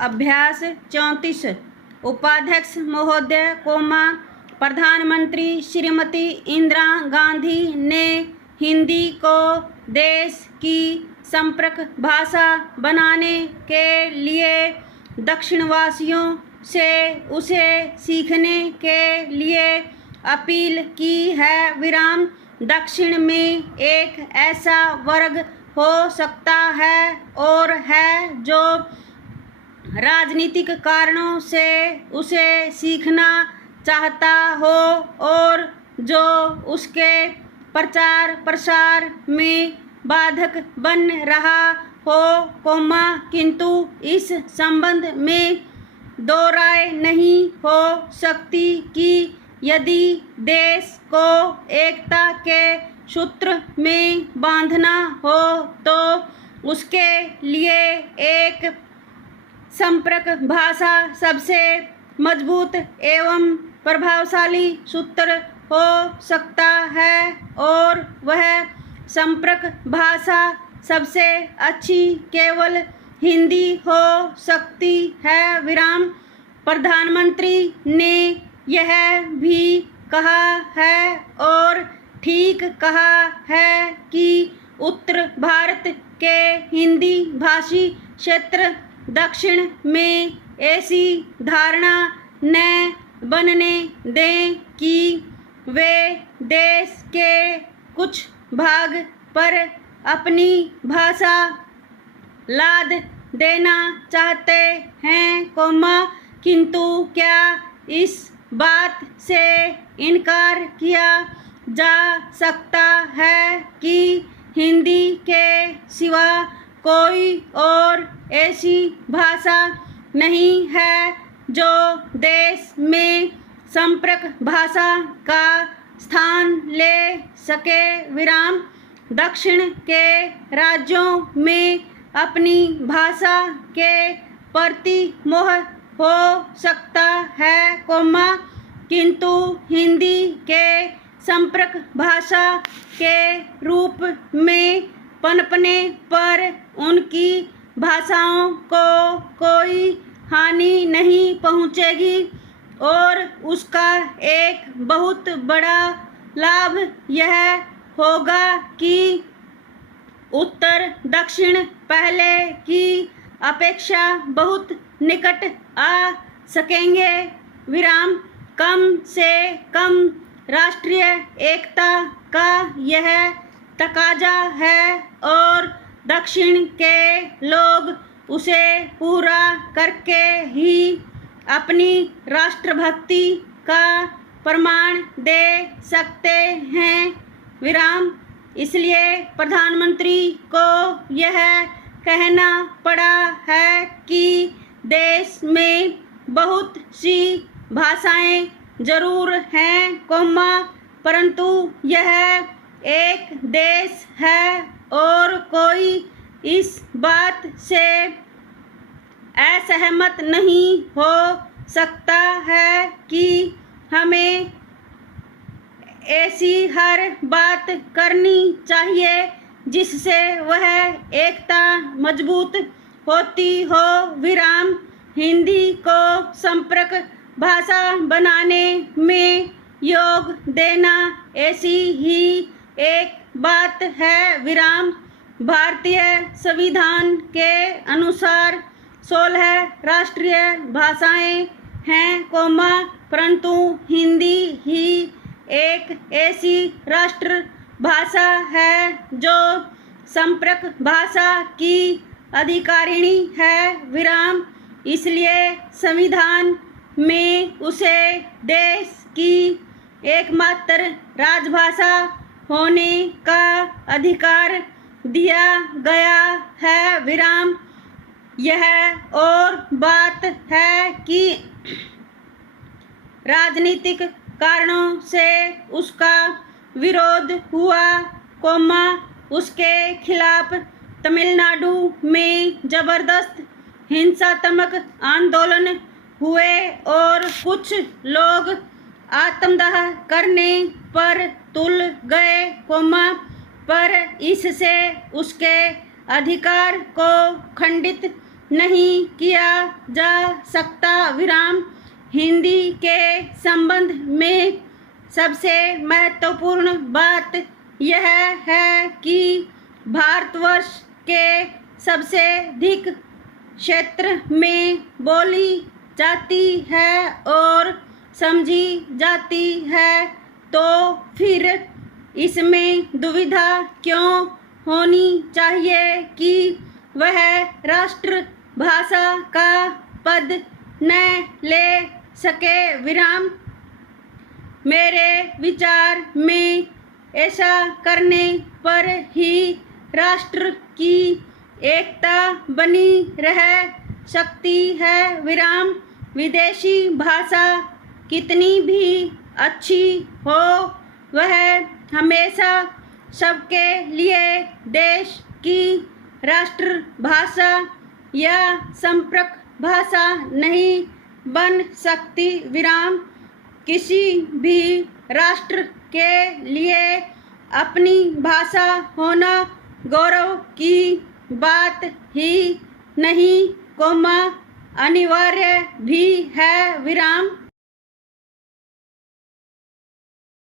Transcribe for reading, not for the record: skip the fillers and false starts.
अभ्यास 34। उपाध्यक्ष महोदय, प्रधानमंत्री श्रीमती इंदिरा गांधी ने हिंदी को देश की संपर्क भाषा बनाने के लिए दक्षिणवासियों से उसे सीखने के लिए अपील की है। दक्षिण में एक ऐसा वर्ग हो सकता है और है जो राजनीतिक कारणों से उसे सीखना चाहता हो और जो उसके प्रचार प्रसार में बाधक बन रहा हो, किंतु इस संबंध में दो राय नहीं हो सकती कि यदि देश को एकता के सूत्र में बांधना हो तो उसके लिए एक संपर्क भाषा सबसे मजबूत एवं प्रभावशाली सूत्र हो सकता है और वह संपर्क भाषा सबसे अच्छी केवल हिंदी हो सकती है। प्रधानमंत्री ने यह भी कहा है और ठीक कहा है कि उत्तर भारत के हिंदी भाषी क्षेत्र दक्षिण में ऐसी धारणा न बनने दें कि वे देश के कुछ भाग पर अपनी भाषा लाद देना चाहते हैं, किंतु क्या इस बात से इनकार किया जा सकता है कि हिंदी के सिवा कोई और ऐसी भाषा नहीं है जो देश में संपर्क भाषा का स्थान ले सके। दक्षिण के राज्यों में अपनी भाषा के प्रति मोह हो सकता है, किंतु हिंदी के संपर्क भाषा के रूप में पनपने पर उनकी भाषाओं को कोई हानि नहीं पहुंचेगी और उसका एक बहुत बड़ा लाभ यह होगा कि उत्तर दक्षिण पहले की अपेक्षा बहुत निकट आ सकेंगे। कम से कम राष्ट्रीय एकता का यह तकाजा है और दक्षिण के लोग उसे पूरा करके ही अपनी राष्ट्रभक्ति का प्रमाण दे सकते हैं। इसलिए प्रधानमंत्री को यह कहना पड़ा है कि देश में बहुत सी भाषाएं जरूर हैं, परंतु यह एक देश है और कोई इस बात से असहमत नहीं हो सकता है कि हमें ऐसी हर बात करनी चाहिए जिससे वह एकता मजबूत होती हो। हिंदी को संपर्क भाषा बनाने में योग देना ऐसी ही एक बात है। भारतीय संविधान के अनुसार 16 राष्ट्रीय भाषाएं हैं, परंतु हिंदी ही एक ऐसी राष्ट्र भाषा है जो संपर्क भाषा की अधिकारिणी है। इसलिए संविधान में उसे देश की एकमात्र राजभाषा होने का अधिकार दिया गया है। यह और बात है कि राजनीतिक कारणों से उसका विरोध हुआ, उसके खिलाफ तमिलनाडु में जबरदस्त हिंसात्मक आंदोलन हुए और कुछ लोग आत्मदाह करने पर तुल गए, पर इससे उसके अधिकार को खंडित नहीं किया जा सकता विराम। हिंदी के संबंध में सबसे महत्वपूर्ण बात यह है कि भारतवर्ष के सबसे अधिक क्षेत्र में बोली जाती है और समझी जाती है, तो फिर इसमें दुविधा क्यों होनी चाहिए कि वह राष्ट्रभाषा का पद न ले सके विराम। मेरे विचार में ऐसा करने पर ही राष्ट्र की एकता बनी रह सकती है विराम। विदेशी भाषा कितनी भी अच्छी हो, वह हमेशा सबके लिए देश की राष्ट्रभाषा या संपर्क भाषा नहीं बन सकती विराम। किसी भी राष्ट्र के लिए अपनी भाषा होना गौरव की बात ही नहीं, अनिवार्य भी है विराम।